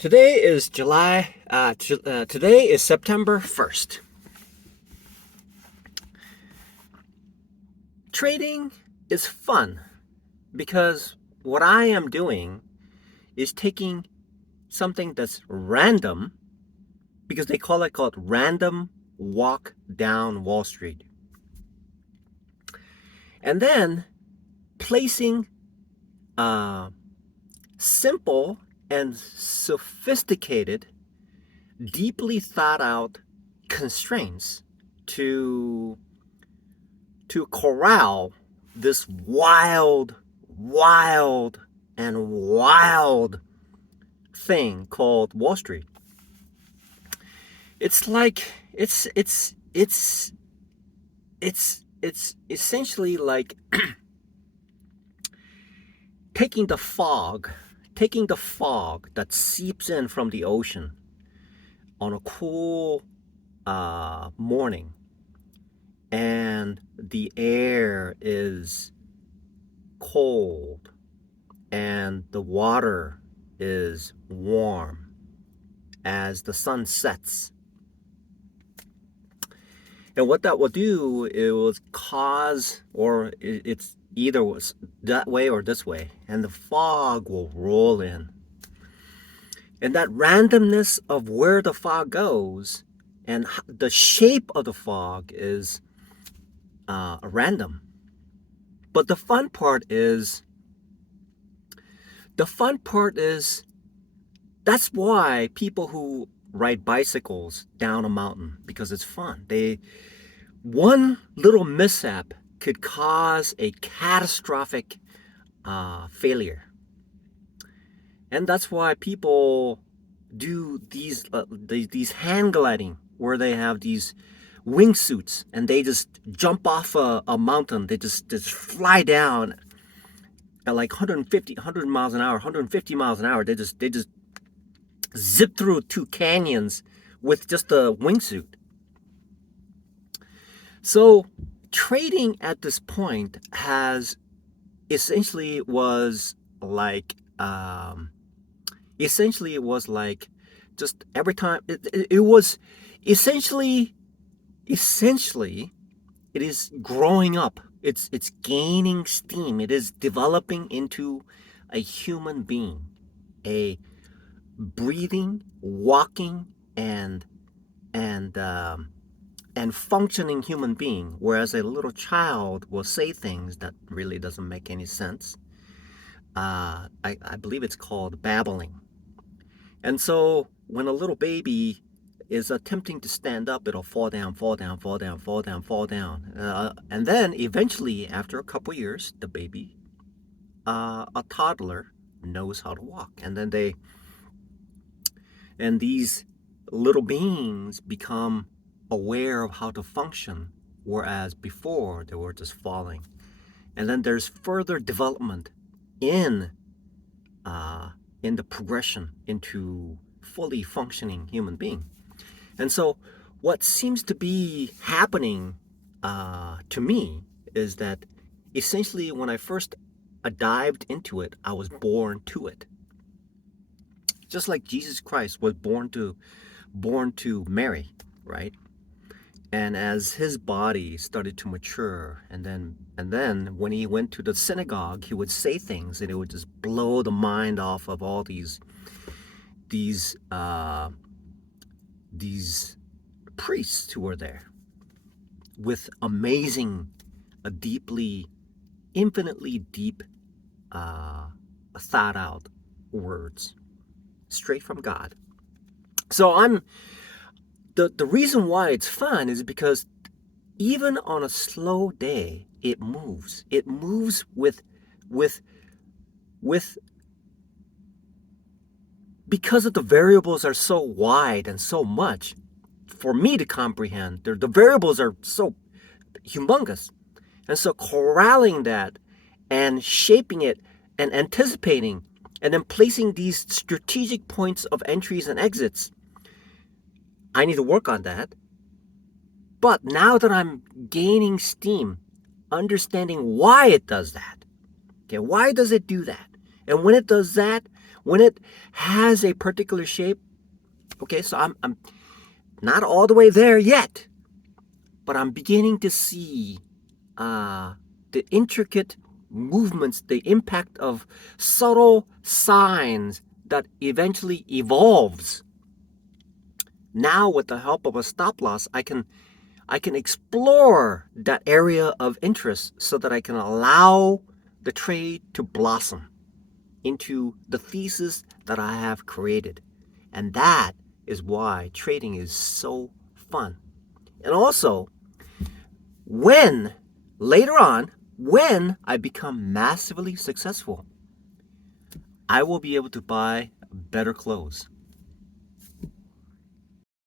Today is September 1st. Trading is fun because what I am doing is taking something that's random, because they call it called random walk down Wall Street, and then placing simple and sophisticated, deeply thought out constraints to corral this wild and wild thing called Wall Street. It's like it's essentially like taking the fog that seeps in from the ocean on a cool morning, and the air is cold and the water is warm as the sun sets. And what that will do, it will cause, or it's either was that way or this way, and the fog will roll in. And that randomness of where the fog goes and the shape of the fog is random. But the fun part is that's why people who ride bicycles down a mountain, because it's fun. One little mishap could cause a catastrophic failure. And that's why people do these hang gliding, where they have these wingsuits and they just jump off a mountain. They just fly down at like 100 miles an hour, 150 miles an hour. They just zip through two canyons with just a wingsuit. So trading at this point was like just every time it was essentially it is growing up. It's gaining steam. It is developing into a human being, a breathing, walking, and functioning human being. Whereas a little child will say things that really doesn't make any sense. I believe it's called babbling. And so when a little baby is attempting to stand up, it'll fall down. And then eventually, after a couple years, the baby, a toddler, knows how to walk. And then these little beings become aware of how to function, whereas before they were just falling. And then there's further development in the progression into fully functioning human being. And so what seems to be happening to me is that essentially when I first dived into it, I was born to it. Just like Jesus Christ was born to Mary, right? And as his body started to mature, and then when he went to the synagogue, he would say things and it would just blow the mind off of all these priests who were there with amazing, infinitely deep, thought out words straight from God. So the reason why it's fun is because even on a slow day, it moves. It moves with because of the variables are so wide and so much for me to comprehend. The variables are so humongous. And so corralling that and shaping it and anticipating and then placing these strategic points of entries and exits, I need to work on that. But now that I'm gaining steam, understanding why it does that. Okay, why does it do that? And when it does that, When it has a particular shape, okay, so I'm not all the way there yet, but I'm beginning to see the intricate movements, the impact of subtle signs that eventually evolves. Now, with the help of a stop loss, I can explore that area of interest so that I can allow the trade to blossom into the thesis that I have created. And that is why trading is so fun. And also, when later on, when I become massively successful, I will be able to buy better clothes.